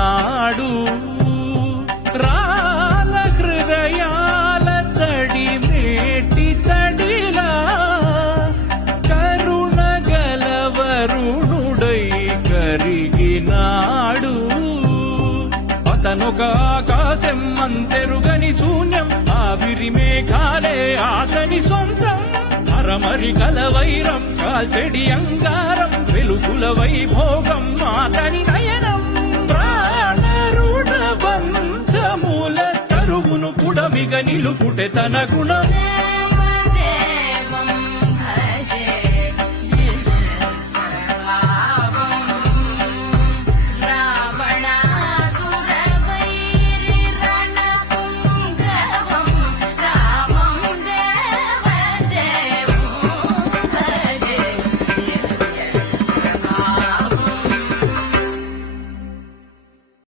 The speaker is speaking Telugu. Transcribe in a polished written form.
కరిగినాడు రాల హృదయాల తడి మేటి తడిలా కరుణ గలవరుణుడై కరిగినాడు అతనొక ఆకాశం అంతెరుగని శూన్యం ఆవిరి మేఘాలే ఆతని సొంతం అరమరి కలవైరం కాల్చెడి అంగారం వెలుగుల వైభోగం ఆతని నయనం ప్రాణరుణ బంధముల తరువును పుడమిగ నిలుపుటె తన గుణం